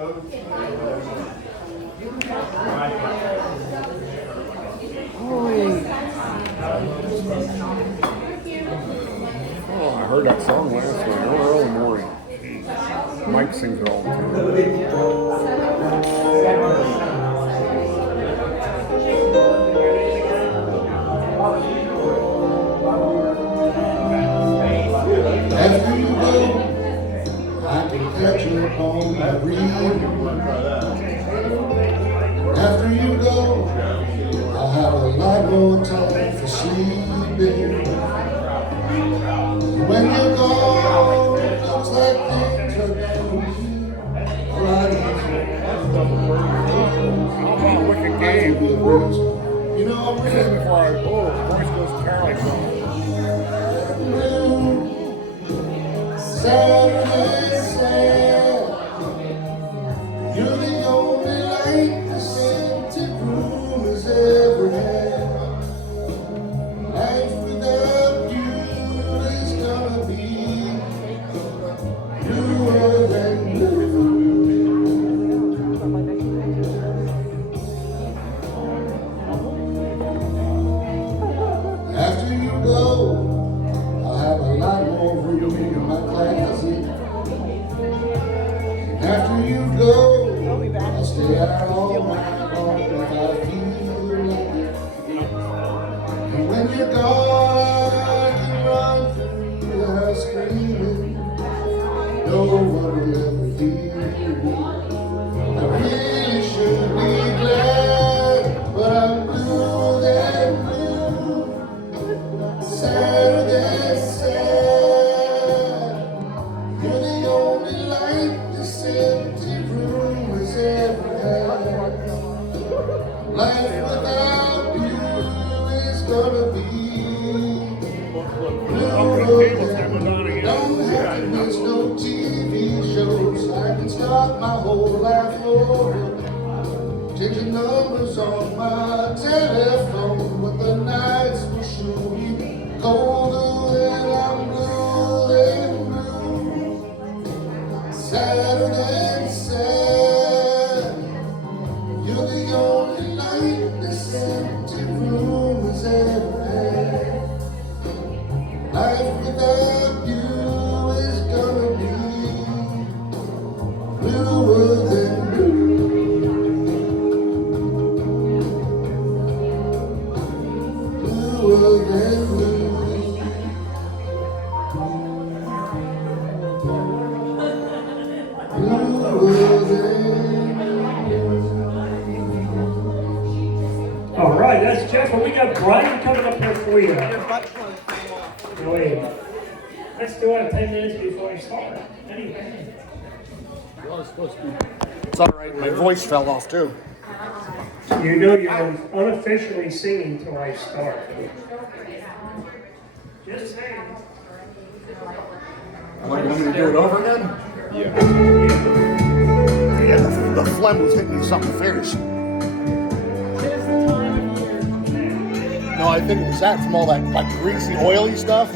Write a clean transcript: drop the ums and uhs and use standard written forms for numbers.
Oh, I heard that song last night, early morning. Jeez. Mike sings it all the After you go, I can catch you on my breathing. After you go, I'll have a lot more time for sleeping. When you're gone, it looks like things are gonna be a lot easier. How about Wicked Game? You know, I'm This is really before voice goes caroling. Saturday sad. You're the only light this empty room has ever had. Life without you is gonna be bluer than blue. After you go, I'll have a lot more room in my closet. After you go, I'll stay out all night long if I feel like it. And when you're gone, I can run through the house screaming. No one will ever hear me. I really should be glad, but I'm blue than blue. Saturday sad. You're the only light this empty room has ever had. Life without you is gonna be bluer than blue. Don't have to miss no TV shows. I can start my whole life over. Taking numbers on my telephone, but the nights will sure be colder than I'm blue than blue. Saturday sad. You're the only light this empty room has ever had. Life without you is gonna be bluer than blue. Bluer than blue. All right, that's Jeff. Well, we got Brian coming up here for you. Go ahead. Let's do it 10 minutes before we start. Anyway. It's all right. My voice fell off too. You know you're unofficially singing till I start. Just saying. Want me to do it over again? Yeah, the phlegm was hitting me something fierce. No, I think it was that from all that greasy, oily stuff.